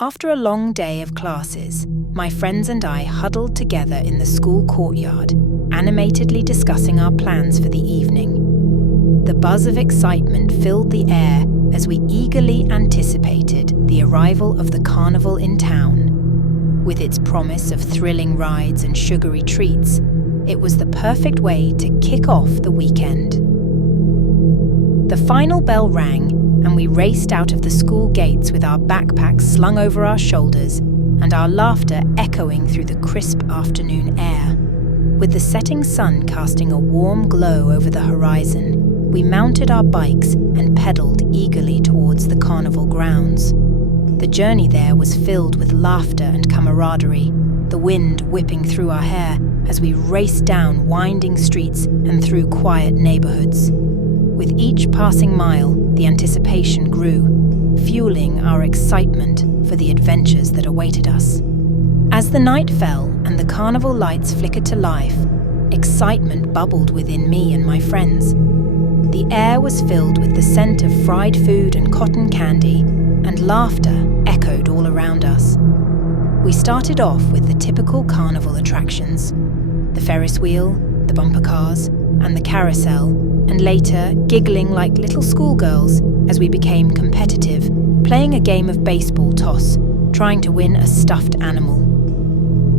After a long day of classes, my friends and I huddled together in the school courtyard, animatedly discussing our plans for the evening. The buzz of excitement filled the air as we eagerly anticipated the arrival of the carnival in town. With its promise of thrilling rides and sugary treats, it was the perfect way to kick off the weekend. The final bell rang, and we raced out of the school gates with our backpacks slung over our shoulders and our laughter echoing through the crisp afternoon air. With the setting sun casting a warm glow over the horizon, we mounted our bikes and pedaled eagerly towards the carnival grounds. The journey there was filled with laughter and camaraderie, the wind whipping through our hair as we raced down winding streets and through quiet neighborhoods. With each passing mile, the anticipation grew, fueling our excitement for the adventures that awaited us. As the night fell and the carnival lights flickered to life, excitement bubbled within me and my friends. The air was filled with the scent of fried food and cotton candy, and laughter echoed all around us. We started off with the typical carnival attractions: the Ferris wheel, the bumper cars, and the carousel, and later giggling like little schoolgirls as we became competitive, playing a game of baseball toss, trying to win a stuffed animal.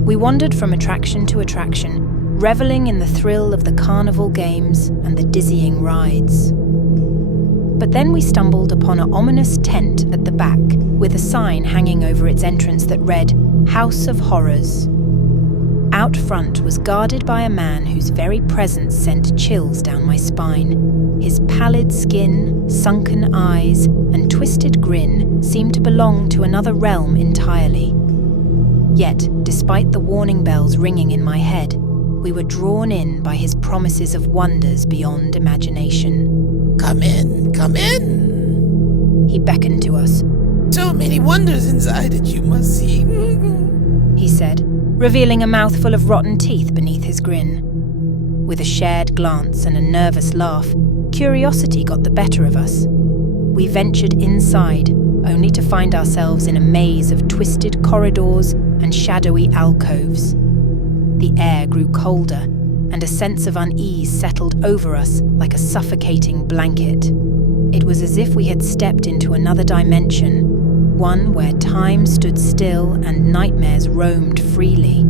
We wandered from attraction to attraction, reveling in the thrill of the carnival games and the dizzying rides. But then we stumbled upon an ominous tent at the back, with a sign hanging over its entrance that read, "House of Horrors." Out front was guarded by a man whose very presence sent chills down my spine. His pallid skin, sunken eyes, and twisted grin seemed to belong to another realm entirely. Yet, despite the warning bells ringing in my head, we were drawn in by his promises of wonders beyond imagination. Come in, come in. He beckoned to us. So many wonders inside that you must see. He said, revealing a mouthful of rotten teeth beneath his grin. With a shared glance and a nervous laugh, curiosity got the better of us. We ventured inside, only to find ourselves in a maze of twisted corridors and shadowy alcoves. The air grew colder, and a sense of unease settled over us like a suffocating blanket. It was as if we had stepped into another dimension, one where time stood still and nightmares roamed freely.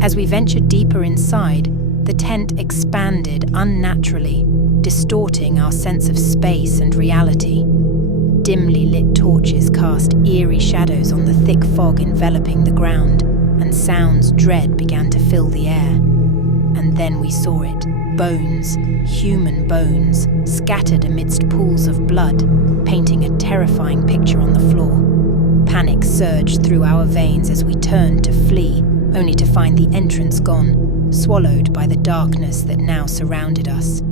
As we ventured deeper inside, the tent expanded unnaturally, distorting our sense of space and reality. Dimly lit torches cast eerie shadows on the thick fog enveloping the ground, and sounds dread began to fill the air. And then we saw it. Bones, human bones, scattered amidst pools of blood, painting a terrifying picture on the floor. Panic surged through our veins as we turned to flee, only to find the entrance gone, swallowed by the darkness that now surrounded us.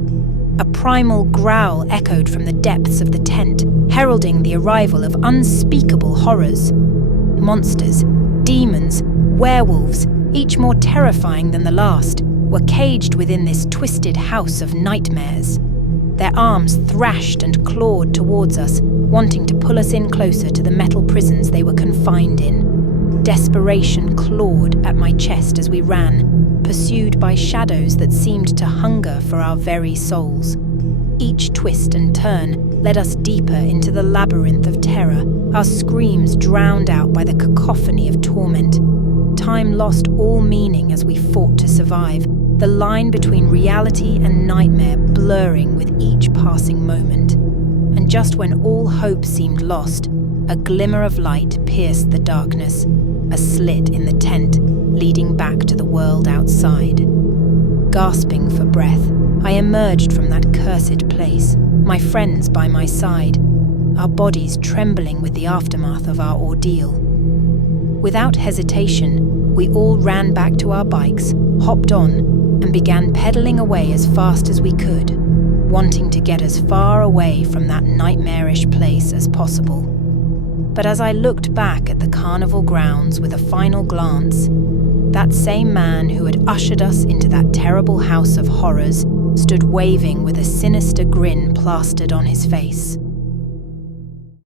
A primal growl echoed from the depths of the tent, heralding the arrival of unspeakable horrors. Monsters, demons, werewolves, each more terrifying than the last, were caged within this twisted house of nightmares. Their arms thrashed and clawed towards us, wanting to pull us in closer to the metal prisons they were confined in. Desperation clawed at my chest as we ran, pursued by shadows that seemed to hunger for our very souls. Each twist and turn led us deeper into the labyrinth of terror, our screams drowned out by the cacophony of torment. Time lost all meaning as we fought to survive, the line between reality and nightmare blurring with each passing moment. And just when all hope seemed lost, a glimmer of light pierced the darkness, a slit in the tent leading back to the world outside. Gasping for breath, I emerged from that cursed place, my friends by my side, our bodies trembling with the aftermath of our ordeal. Without hesitation, we all ran back to our bikes, hopped on, and began pedaling away as fast as we could, wanting to get as far away from that nightmarish place as possible. But as I looked back at the carnival grounds with a final glance, that same man who had ushered us into that terrible house of horrors stood waving with a sinister grin plastered on his face.